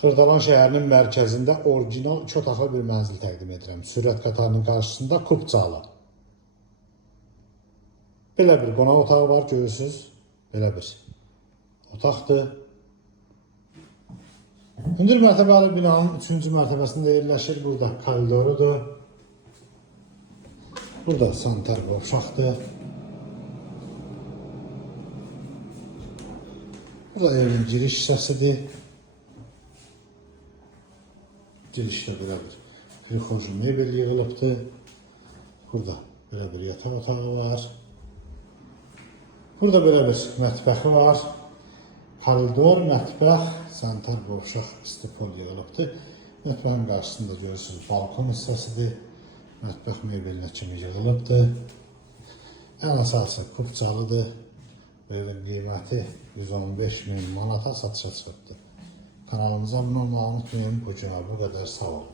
Xırdalan şəhərinin mərkəzində orijinal 2 otaqlı bir mənzil təqdim edirəm. Sürət qatarının qarşısında Kupçalı. Belə bir qonaq otağı var, görürsünüz. Belə bir otaqdır. Hündür mərtəbəli binanın 3-cü mərtəbəsində yerləşir. Burada koridorudur. Burada sanitar qovşaqdır. Burada evin giriş hissəsidir. Girişdə belə bir prixoji mebel yığılıbdır. Burada belə bir yataq otağı var. Burada belə bir mətbəxi var. Koridor, mətbəx, sanitar qovşaq, istipol yığılıbdır. Mətbəxin qarşısında görürsünüz balkon hissəsidir. Mətbəx mebelinə kimi yığılıbdır. Ən əsası Kupçalıdır. Evin qiyməti 115.000 manata satışa çıxıbdır. Kanalımıza abunə olmağı unutmayın. Bu qədər, sağ olun.